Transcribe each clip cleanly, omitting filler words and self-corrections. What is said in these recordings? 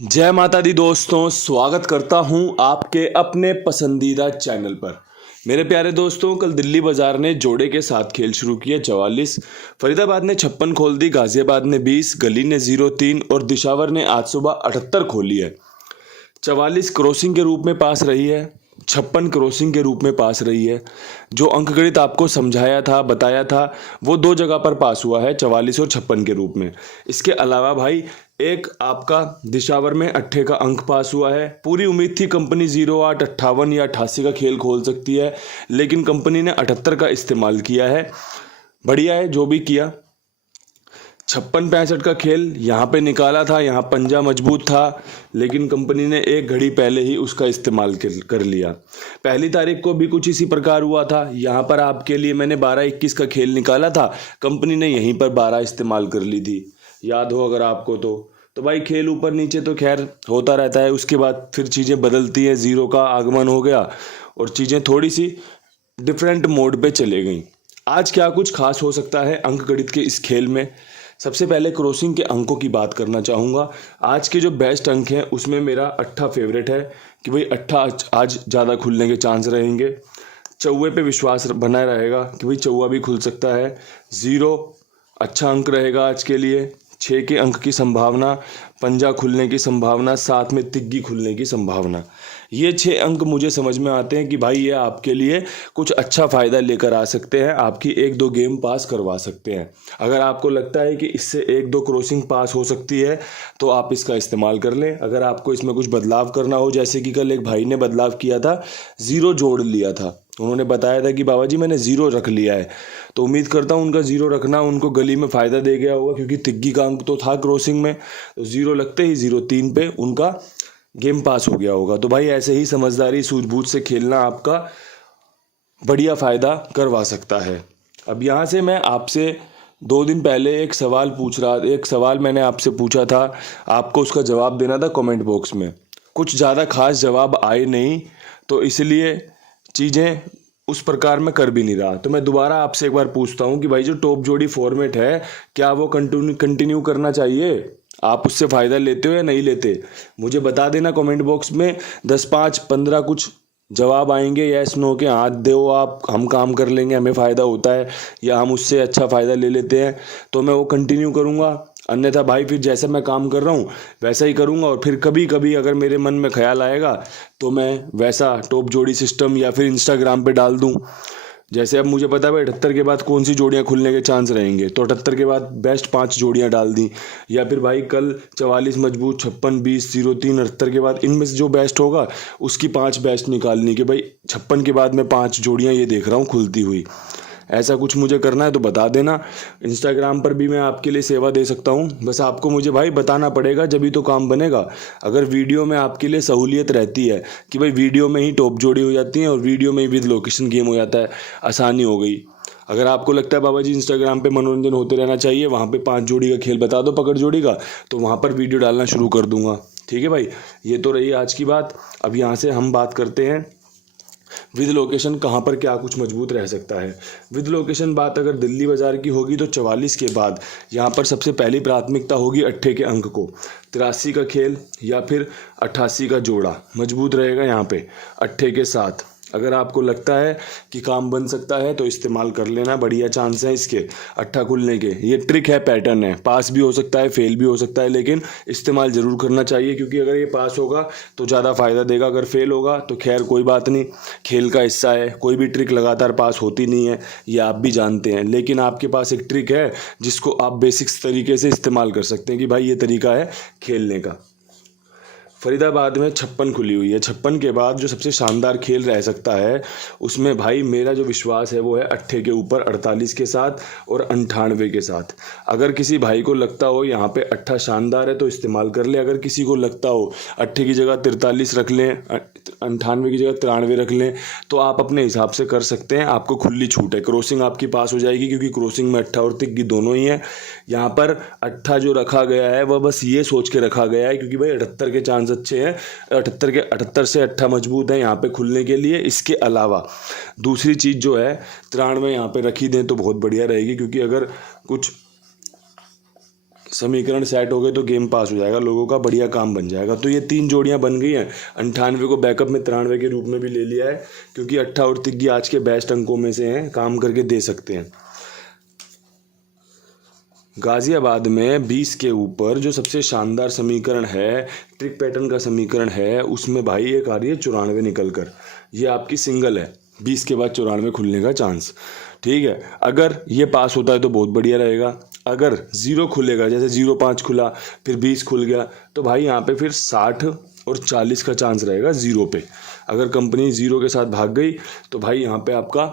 जय माता दी दोस्तों, स्वागत करता हूं आपके अपने पसंदीदा चैनल पर। मेरे प्यारे दोस्तों, कल दिल्ली बाजार ने जोड़े के साथ खेल शुरू किया 44, फरीदाबाद ने 56 खोल दी, गाजियाबाद ने 20, गली ने 0-3 और दिशावर ने आज सुबह 78 खोली है। 44 क्रॉसिंग के रूप में पास रही है, 56 क्रॉसिंग के रूप में पास रही है। जो अंकगणित आपको समझाया था, बताया था, वो दो जगह पर पास हुआ है, 44 और 56 के रूप में। इसके अलावा भाई एक आपका दिशावर में 8 का अंक पास हुआ है। पूरी उम्मीद थी कंपनी 08, 58 या 88 का खेल खोल सकती है, लेकिन कंपनी ने 78 का इस्तेमाल किया है। बढ़िया है जो भी किया। 56-65 का खेल यहाँ पे निकाला था, यहाँ पंजा मजबूत था, लेकिन कंपनी ने एक घड़ी पहले ही उसका इस्तेमाल कर लिया। पहली तारीख को भी कुछ इसी प्रकार हुआ था। यहाँ पर आपके लिए मैंने 12-21 का खेल निकाला था, कंपनी ने यहीं पर 12 इस्तेमाल कर ली थी, याद हो अगर आपको तो भाई खेल ऊपर नीचे तो खैर होता रहता है। उसके बाद फिर चीज़ें बदलती हैं, ज़ीरो का आगमन हो गया और चीज़ें थोड़ी सी डिफरेंट मोड पे चले गई। आज क्या कुछ खास हो सकता है अंक गणित के इस खेल में? सबसे पहले क्रॉसिंग के अंकों की बात करना चाहूँगा। आज के जो बेस्ट अंक हैं उसमें मेरा 8 फेवरेट है कि भाई 8 आज ज़्यादा खुलने के चांस रहेंगे। चौवे पे विश्वास बना रहेगा कि भाई चौवा भी खुल सकता है। 0 अच्छा अंक रहेगा आज के लिए। 6 के अंक की संभावना, पंजा खुलने की संभावना, साथ में तिग्गी खुलने की संभावना। ये 6 अंक मुझे समझ में आते हैं कि भाई ये आपके लिए कुछ अच्छा फ़ायदा लेकर आ सकते हैं, आपकी 1-2 गेम पास करवा सकते हैं। अगर आपको लगता है कि इससे 1-2 क्रॉसिंग पास हो सकती है तो आप इसका इस्तेमाल कर लें। अगर आपको इसमें कुछ बदलाव करना हो, जैसे कि कल एक भाई ने बदलाव किया था, 0 जोड़ लिया था, उन्होंने बताया था कि बाबा जी मैंने 0 रख लिया है, तो उम्मीद करता हूँ उनका 0 रखना उनको गली में फ़ायदा दे गया होगा, क्योंकि तिग्गी का अंक तो था क्रॉसिंग में, तो 0 लगते ही 0-3 पे उनका गेम पास हो गया होगा। तो भाई ऐसे ही समझदारी सूझबूझ से खेलना आपका बढ़िया फ़ायदा करवा सकता है। अब यहाँ से मैं आपसे 2 दिन पहले एक सवाल मैंने आपसे पूछा था, आपको उसका जवाब देना था कमेंट बॉक्स में। कुछ ज़्यादा खास जवाब आए नहीं, तो इसलिए चीज़ें उस प्रकार मैं कर भी नहीं रहा। तो मैं दोबारा आपसे एक बार पूछता हूँ कि भाई जो टॉप जोड़ी फॉर्मेट है, क्या वो कंटिन्यू करना चाहिए? आप उससे फ़ायदा लेते हो या नहीं लेते? मुझे बता देना कमेंट बॉक्स में। 10, 5, 15 कुछ जवाब आएंगे यस नो के, हाथ दो आप, हम काम कर लेंगे, हमें फ़ायदा होता है या हम उससे अच्छा फ़ायदा ले लेते हैं, तो मैं वो कंटिन्यू करूँगा। अन्यथा भाई फिर जैसा मैं काम कर रहा हूँ वैसा ही करूँगा, और फिर कभी कभी अगर मेरे मन में ख्याल आएगा तो मैं वैसा टॉप जोड़ी सिस्टम या फिर इंस्टाग्राम पे डाल दूँ। जैसे अब मुझे पता है भाई 78 के बाद कौन सी जोड़ियाँ खुलने के चांस रहेंगे, तो 78 के बाद बेस्ट 5 जोड़ियाँ डाल दी, या फिर भाई कल 44 मजबूत, 56, 20, 0-3, 78 के बाद इनमें से जो बेस्ट होगा उसकी 5 बेस्ट निकालनी कि भाई 56 के बाद मैं 5 जोड़ियाँ ये देख रहा हूँ खुलती हुई। ऐसा कुछ मुझे करना है तो बता देना। इंस्टाग्राम पर भी मैं आपके लिए सेवा दे सकता हूँ, बस आपको मुझे भाई बताना पड़ेगा, जभी तो काम बनेगा। अगर वीडियो में आपके लिए सहूलियत रहती है कि भाई वीडियो में ही टॉप जोड़ी हो जाती है और वीडियो में ही विद लोकेशन गेम हो जाता है, आसानी हो गई। अगर आपको लगता है बाबा जी इंस्टाग्राम पे मनोरंजन होते रहना चाहिए, वहाँ पे 5 जोड़ी का खेल बता दो पकड़ जोड़ी का, तो वहाँ पर वीडियो डालना शुरू कर दूंगा। ठीक है भाई, ये तो रही आज की बात। अब यहाँ से हम बात करते हैं विद लोकेशन कहाँ पर क्या कुछ मजबूत रह सकता है। विद लोकेशन बात अगर दिल्ली बाजार की होगी तो 44 के बाद यहाँ पर सबसे पहली प्राथमिकता होगी 8 के अंक को। 83 का खेल या फिर 88 का जोड़ा मजबूत रहेगा यहाँ पे 8 के साथ। अगर आपको लगता है कि काम बन सकता है तो इस्तेमाल कर लेना, बढ़िया चांस है इसके 8 खुलने के। ये ट्रिक है, पैटर्न है, पास भी हो सकता है, फेल भी हो सकता है, लेकिन इस्तेमाल ज़रूर करना चाहिए, क्योंकि अगर ये पास होगा तो ज़्यादा फ़ायदा देगा, अगर फेल होगा तो खैर कोई बात नहीं, खेल का हिस्सा है। कोई भी ट्रिक लगातार पास होती नहीं है, ये आप भी जानते हैं, लेकिन आपके पास एक ट्रिक है जिसको आप बेसिक्स तरीके से इस्तेमाल कर सकते हैं कि भाई ये तरीका है खेलने का। फरीदाबाद में 56 खुली हुई है। 56 के बाद जो सबसे शानदार खेल रह सकता है उसमें भाई मेरा जो विश्वास है वो है 8 के ऊपर 48 के साथ और 98 के साथ। अगर किसी भाई को लगता हो यहाँ पे 8 शानदार है तो इस्तेमाल कर ले। अगर किसी को लगता हो 8 की जगह 43 रख लें, 98 की जगह 93 रख लें, तो आप अपने हिसाब से कर सकते हैं, आपको खुली छूट है। क्रॉसिंग आपकी पास हो जाएगी, क्योंकि क्रॉसिंग में 8 और तिग्गी दोनों ही है। यहाँ पर 8 जो रखा गया है वह बस ये सोच के रखा गया है क्योंकि भाई 78 के चांस अच्छे हैं, 78 से 8 मजबूत है यहाँ पे खुलने के लिए। इसके अलावा दूसरी चीज़ जो है 93 यहाँ पे रखी दें तो बहुत बढ़िया रहेगी, क्योंकि अगर कुछ समीकरण सेट हो गए तो गेम पास हो जाएगा, लोगों का बढ़िया काम बन जाएगा। तो ये 3 जोड़ियां बन गई हैं। 98 को बैकअप में 93 के रूप में भी ले लिया है, क्योंकि अट्ठा और तिग्गी आज के बेस्ट अंकों में से हैं, काम करके दे सकते हैं। गाजियाबाद में 20 के ऊपर जो सबसे शानदार समीकरण है, ट्रिक पैटर्न का समीकरण है, उसमें भाई एक आ रही है 94 निकल कर। ये आपकी सिंगल है, 20 के बाद 94 खुलने का चांस। ठीक है, अगर ये पास होता है तो बहुत बढ़िया रहेगा। अगर 0 खुलेगा, जैसे 05 खुला फिर 20 खुल गया, तो भाई यहाँ पे फिर 60 और 40 का चांस रहेगा 0 पे। अगर कंपनी 0 के साथ भाग गई तो भाई यहाँ पे आपका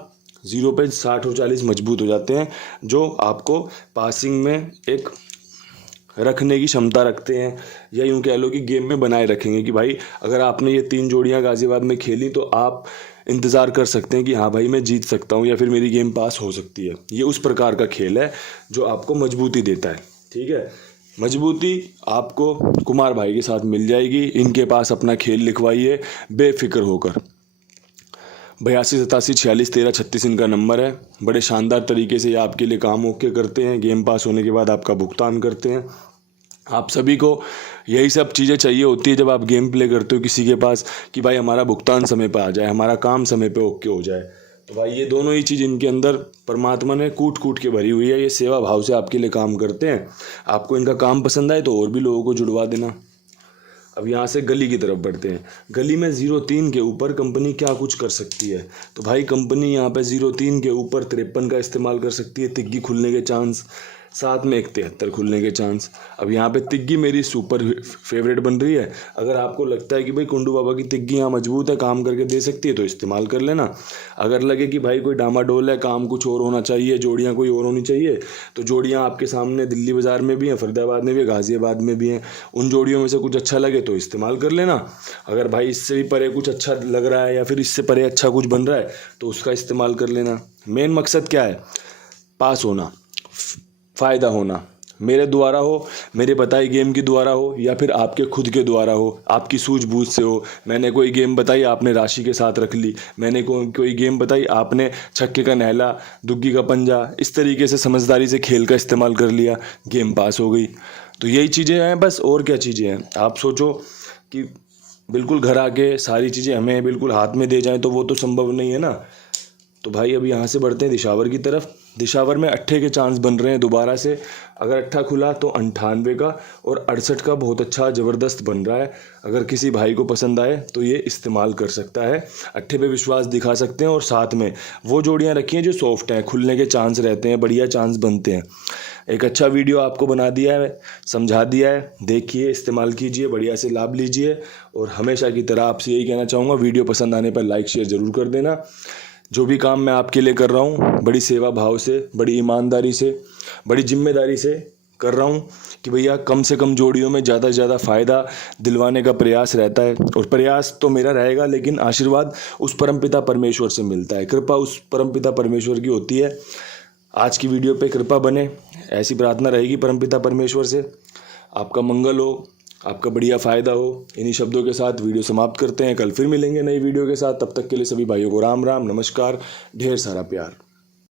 0 पे 60 और 40 मजबूत हो जाते हैं, जो आपको पासिंग में एक रखने की क्षमता रखते हैं, या यूँ कह लो कि गेम में बनाए रखेंगे कि भाई अगर आपने ये 3 जोड़ियाँ गाजियाबाद में खेली तो आप इंतज़ार कर सकते हैं कि हाँ भाई मैं जीत सकता हूँ या फिर मेरी गेम पास हो सकती है। ये उस प्रकार का खेल है जो आपको मजबूती देता है। ठीक है, मजबूती आपको कुमार भाई के साथ मिल जाएगी। इनके पास अपना खेल लिखवाइए बेफिक्र होकर। 82 87 46 13 36 इनका नंबर है। बड़े शानदार तरीके से ये आपके लिए काम ओके करते हैं। गेम पास होने के बाद आपका भुगतान करते हैं। आप सभी को यही सब चीज़ें चाहिए होती है जब आप गेम प्ले करते हो किसी के पास, कि भाई हमारा भुगतान समय पर आ जाए, हमारा काम समय पे ओके हो जाए। तो भाई ये दोनों ही चीज़ इनके अंदर परमात्मा ने कूट कूट के भरी हुई है। ये सेवा भाव से आपके लिए काम करते हैं। आपको इनका काम पसंद आए तो और भी लोगों को जुड़वा देना। अब यहाँ से गली की तरफ बढ़ते हैं। गली में 03 के ऊपर कंपनी क्या कुछ कर सकती है, तो भाई कंपनी यहाँ पे 03 के ऊपर 53 का इस्तेमाल कर सकती है, तिग्गी खुलने के चांस, साथ में एक 73 खुलने के चांस। अब यहाँ पे तिग्गी मेरी सुपर फेवरेट बन रही है। अगर आपको लगता है कि भाई कुंडू बाबा की तिग्गी यहाँ मजबूत है, काम करके दे सकती है, तो इस्तेमाल कर लेना। अगर लगे कि भाई कोई डामाडोल है, काम कुछ और होना चाहिए, जोड़ियाँ कोई और होनी चाहिए, तो जोड़ियाँ आपके सामने दिल्ली बाज़ार में भी हैं, फरीदाबाद में भी है, गाज़ियाबाद में भी हैं। उन जोड़ियों में से कुछ अच्छा लगे तो इस्तेमाल कर लेना। अगर भाई इससे भी परे कुछ अच्छा लग रहा है या फिर इससे परे अच्छा कुछ बन रहा है तो उसका इस्तेमाल कर लेना। मेन मकसद क्या है? पास होना, फ़ायदा होना। मेरे द्वारा हो, मेरे बताई गेम के द्वारा हो, या फिर आपके खुद के द्वारा हो, आपकी सूझबूझ से हो। मैंने कोई गेम बताई, आपने राशि के साथ रख ली। मैंने कोई गेम बताई, आपने छक्के का नहला, दुग्गी का पंजा, इस तरीके से समझदारी से खेल का इस्तेमाल कर लिया, गेम पास हो गई। तो यही चीज़ें हैं बस, और क्या चीज़ें हैं। आप सोचो कि बिल्कुल घर आके सारी चीज़ें हमें बिल्कुल हाथ में दे जाएँ तो वो तो संभव नहीं है ना। तो भाई अब यहाँ से बढ़ते हैं दिशावर की तरफ। दिशावर में 8 के चांस बन रहे हैं दोबारा से। अगर 8 खुला तो 98 का और 68 का बहुत अच्छा ज़बरदस्त बन रहा है। अगर किसी भाई को पसंद आए तो ये इस्तेमाल कर सकता है। 8 पे विश्वास दिखा सकते हैं, और साथ में वो जोड़ियाँ रखी हैं जो सॉफ्ट हैं, खुलने के चांस रहते हैं, बढ़िया चांस बनते हैं। एक अच्छा वीडियो आपको बना दिया है, समझा दिया है, देखिए, इस्तेमाल कीजिए, बढ़िया से लाभ लीजिए। और हमेशा की तरह आपसे यही कहना चाहूँगा, वीडियो पसंद आने पर लाइक शेयर ज़रूर कर देना। जो भी काम मैं आपके लिए कर रहा हूँ बड़ी सेवा भाव से, बड़ी ईमानदारी से, बड़ी जिम्मेदारी से कर रहा हूँ कि भैया कम से कम जोड़ियों में ज़्यादा से ज़्यादा फ़ायदा दिलवाने का प्रयास रहता है। और प्रयास तो मेरा रहेगा, लेकिन आशीर्वाद उस परमपिता परमेश्वर से मिलता है, कृपा उस परमपिता परमेश्वर की होती है। आज की वीडियो पे कृपा बने, ऐसी प्रार्थना रहेगी परमपिता परमेश्वर से। आपका मंगल हो, आपका बढ़िया फ़ायदा हो। इन्हीं शब्दों के साथ वीडियो समाप्त करते हैं। कल फिर मिलेंगे नई वीडियो के साथ। तब तक के लिए सभी भाइयों को राम राम, नमस्कार, ढेर सारा प्यार।